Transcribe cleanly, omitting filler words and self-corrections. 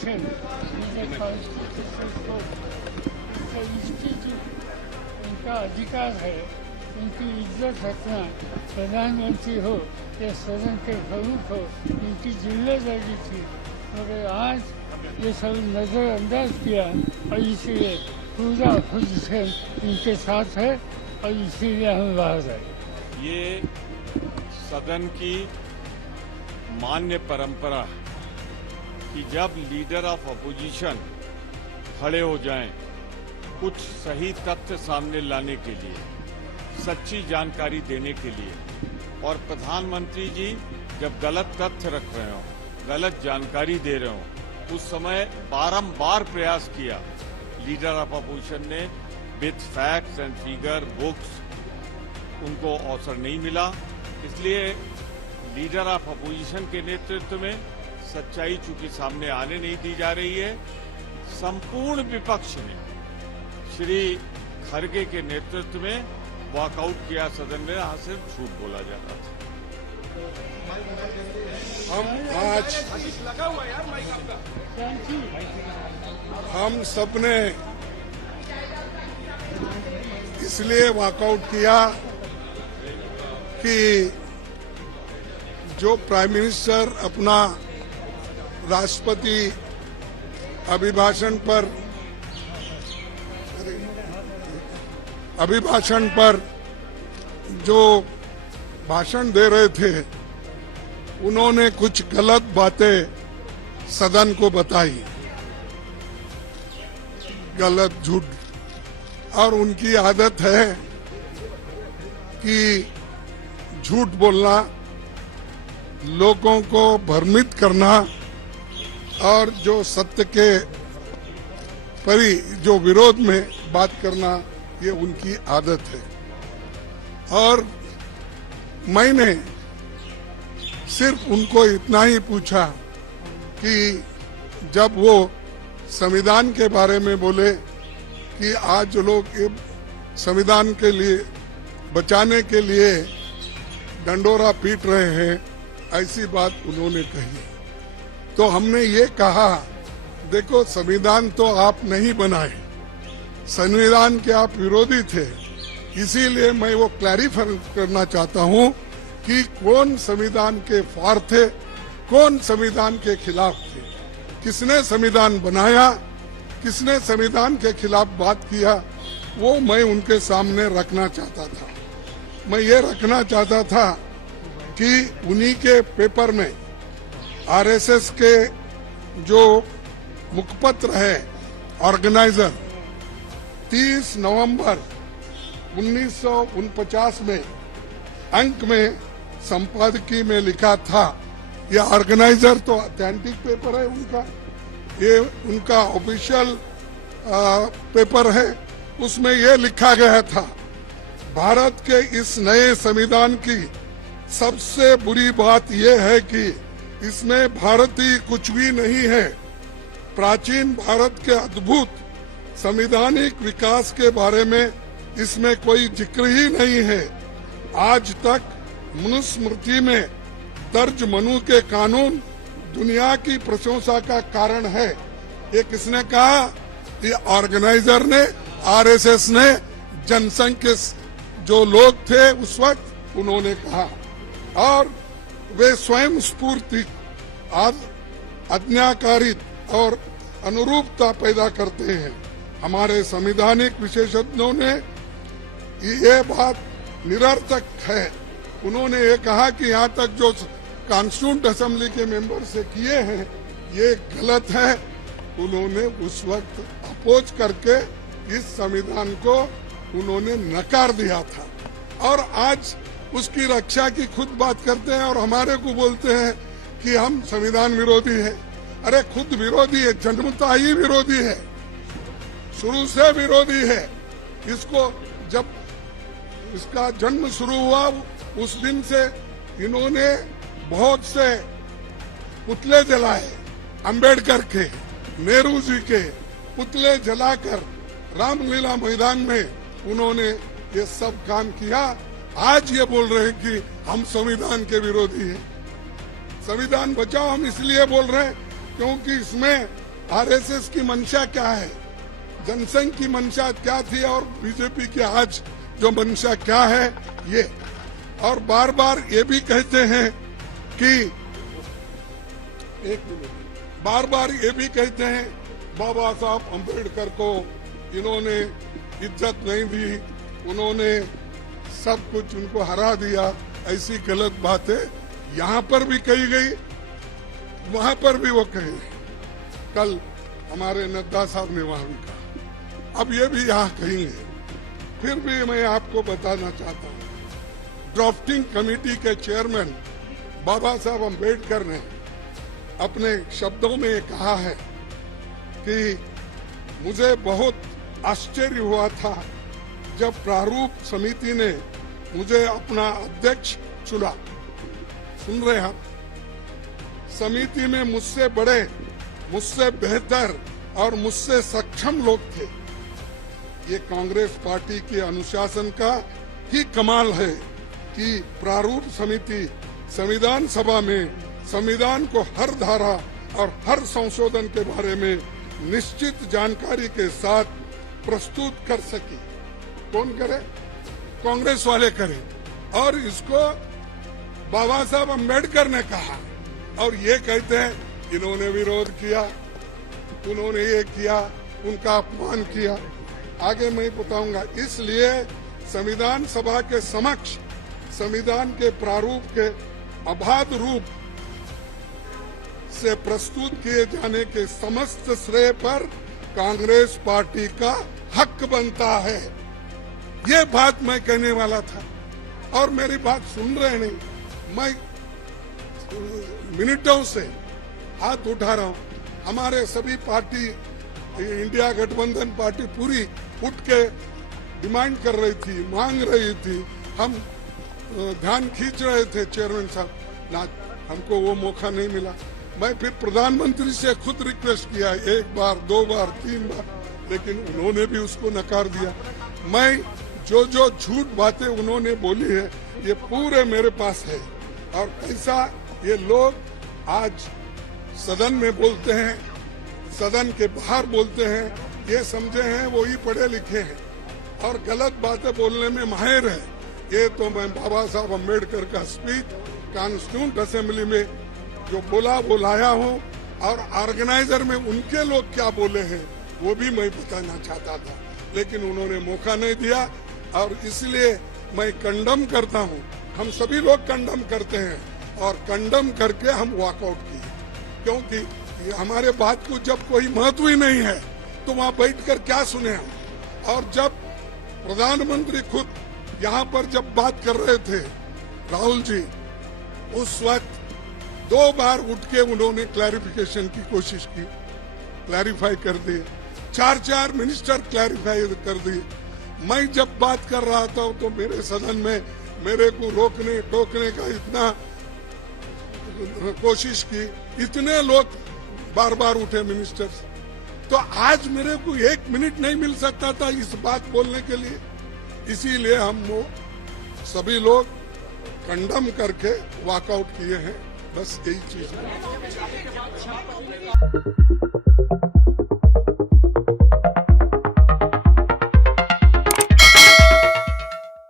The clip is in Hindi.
position in the constitutional court. तो इसकी जो इनका अधिकार है, इनकी इज्जत रखना, प्रधानमंत्री हो या सदन के प्रमुख हो, इनकी जिम्मेदारी थी। मगर आज ये सब नज़रअंदाज किया और इसीलिए पूरा पोजीशन इनके साथ है और इसीलिए हम बाहर आए। ये सदन की मान्य परंपरा कि जब लीडर ऑफ अपोजिशन खड़े हो जाएं, कुछ सही तथ्य सामने लाने के लिए, सच्ची जानकारी देने के लिए, और प्रधानमंत्री जी जब गलत तथ्य रख रहे हो, गलत जानकारी दे रहे हो, उस समय बारंबार प्रयास किया लीडर ऑफ अपोजिशन ने with facts and figure books, उनको अवसर नहीं मिला। इसलिए लीडर ऑफ अपोजिशन के नेतृत्व में सच्चाई चूंकि सामने आने नहीं दी जा रही है, संपूर्ण विपक्ष ने श्री खड़गे के नेतृत्व में वॉकआउट किया सदन में। यहाँ सिर्फ झूठ बोला जा रहा था। हम सबने इसलिए वॉकआउट किया कि जो प्राइम मिनिस्टर अपना राष्ट्रपति अभिभाषण पर जो भाषण दे रहे थे, उन्होंने कुछ गलत बातें सदन को बताई, गलत झूठ, और उनकी आदत है कि झूठ बोलना, लोगों को भ्रमित करना और जो सत्य के परी जो विरोध में बात करना, ये उनकी आदत है। और मैंने सिर्फ उनको इतना ही पूछा कि जब वो संविधान के बारे में बोले कि आज लोग संविधान के लिए बचाने के लिए डंडोरा पीट रहे हैं, ऐसी बात उन्होंने कही। तो हमने ये कहा, देखो संविधान तो आप नहीं बनाए, संविधान के आप विरोधी थे, इसीलिए मैं वो क्लैरिफाई करना चाहता हूँ कि कौन संविधान के फार थे, कौन संविधान के खिलाफ थे, किसने संविधान बनाया, किसने संविधान के खिलाफ बात किया, वो मैं उनके सामने रखना चाहता था। मैं ये रखना चाहता था कि उन्हीं के पेपर में आरएसएस के जो मुखपत्र है ऑर्गेनाइजर 30 नवंबर 1949 में अंक में संपादकीय में लिखा था। यह ऑर्गेनाइजर तो ऑथेंटिक पेपर है उनका, ये उनका ऑफिशियल पेपर है। उसमें ये लिखा गया था, भारत के इस नए संविधान की सबसे बुरी बात यह है कि इसमें भारतीय कुछ भी नहीं है। प्राचीन भारत के अद्भुत संवैधानिक विकास के बारे में इसमें कोई जिक्र ही नहीं है। आज तक मनुस्मृति में दर्ज मनु के कानून दुनिया की प्रशंसा का कारण है। ये किसने कहा? ये ऑर्गेनाइजर ने, आरएसएस ने, जनसंघ के जो लोग थे उस वक्त उन्होंने कहा, और वे स्वयं स्फूर्ति आज्ञाकारित और अनुरूपता पैदा करते हैं। हमारे संवैधानिक विशेषज्ञों ने ये बात निरर्थक है। उन्होंने ये कहा कि यहाँ तक जो कॉन्स्टिट्यूंट असेंबली के मेंबर से किए हैं ये गलत है। उन्होंने उस वक्त अपोज करके इस संविधान को उन्होंने नकार दिया था, और आज उसकी रक्षा की खुद बात करते हैं और हमारे को बोलते हैं कि हम संविधान विरोधी है। अरे खुद विरोधी है, जन्मता ही विरोधी है, शुरू से विरोधी है। इसको जब इसका जन्म शुरू हुआ उस दिन से इन्होंने बहुत से पुतले जलाए, अंबेडकर के, नेहरू जी के पुतले जलाकर रामलीला मैदान में उन्होंने ये सब काम किया। आज ये बोल रहे हैं कि हम संविधान के विरोधी हैं। संविधान बचाओ हम इसलिए बोल रहे हैं क्योंकि इसमें आरएसएस की मंशा क्या है, जनसंघ की मंशा क्या थी और बीजेपी की आज जो मंशा क्या है ये। और बार बार ये भी कहते हैं कि बार बार ये भी कहते हैं बाबा साहब अम्बेडकर को इन्होंने इज्जत नहीं दी, उन्होंने सब कुछ उनको हरा दिया। ऐसी गलत बातें यहाँ पर भी कही गई, वहां पर भी वो कही। कल हमारे नड्डा साहब ने वहां भी कहा, अब ये भी यहाँ कहेंगे। फिर भी मैं आपको बताना चाहता हूँ, ड्राफ्टिंग कमेटी के चेयरमैन बाबा साहब अम्बेडकर ने अपने शब्दों में कहा है कि मुझे बहुत आश्चर्य हुआ था जब प्रारूप समिति ने मुझे अपना अध्यक्ष चुना। सुन रहे हैं, समिति में मुझसे बड़े, मुझसे बेहतर और मुझसे सक्षम लोग थे। ये कांग्रेस पार्टी के अनुशासन का ही कमाल है कि प्रारूप समिति संविधान सभा में संविधान को हर धारा और हर संशोधन के बारे में निश्चित जानकारी के साथ प्रस्तुत कर सकी। कौन करे? कांग्रेस वाले करें। और इसको बाबा साहब अम्बेडकर ने कहा और ये कहते हैं इन्होंने विरोध किया, उन्होंने ये किया, उनका अपमान किया। आगे मैं बताऊंगा। इसलिए संविधान सभा के समक्ष संविधान के प्रारूप के अबाध रूप से प्रस्तुत किए जाने के समस्त श्रेय पर कांग्रेस पार्टी का हक बनता है। ये बात मैं कहने वाला था और मेरी बात सुन रहे नहीं। मैं मिनटों से हाथ उठा रहा हूं। हमारे सभी पार्टी, इंडिया गठबंधन पार्टी पूरी उठ के डिमांड कर रही थी, मांग रही थी। हम ध्यान खींच रहे थे चेयरमैन साहब, ना हमको वो मौका नहीं मिला। मैं फिर प्रधानमंत्री से खुद रिक्वेस्ट किया, 1 बार 2 बार 3 बार, लेकिन उन्होंने भी उसको नकार दिया। मैं जो झूठ बातें उन्होंने बोली है ये पूरे मेरे पास है। और कैसा ये लोग आज सदन में बोलते हैं, सदन के बाहर बोलते हैं, ये समझे हैं वो ही पढ़े लिखे हैं और गलत बातें बोलने में माहिर है। ये तो मैं बाबा साहब अम्बेडकर का स्पीच कॉन्स्टिट्यूंट असेंबली में जो बोला वो लाया हूँ और ऑर्गेनाइजर में उनके लोग क्या बोले हैं वो भी मैं बताना चाहता था, लेकिन उन्होंने मौका नहीं दिया। और इसलिए मैं कंडम करता हूँ, हम सभी लोग कंडम करते हैं और कंडम करके हम वॉकआउट किए, क्योंकि हमारे बात को जब कोई महत्व ही नहीं है तो वहाँ बैठकर क्या सुने हम। और जब प्रधानमंत्री खुद यहाँ पर जब बात कर रहे थे राहुल जी, उस वक्त 2 बार उठ के उन्होंने क्लैरिफिकेशन की कोशिश की, क्लैरिफाई कर दिए। 4 मिनिस्टर क्लैरिफाई कर दिए। मैं जब बात कर रहा था तो मेरे सदन में मेरे को रोकने टोकने का इतना कोशिश की, इतने लोग बार बार उठे मिनिस्टर्स। तो आज मेरे को 1 मिनट नहीं मिल सकता था इस बात बोलने के लिए। इसीलिए हम वो सभी लोग कंडम करके वॉकआउट किए हैं। बस यही चीज है।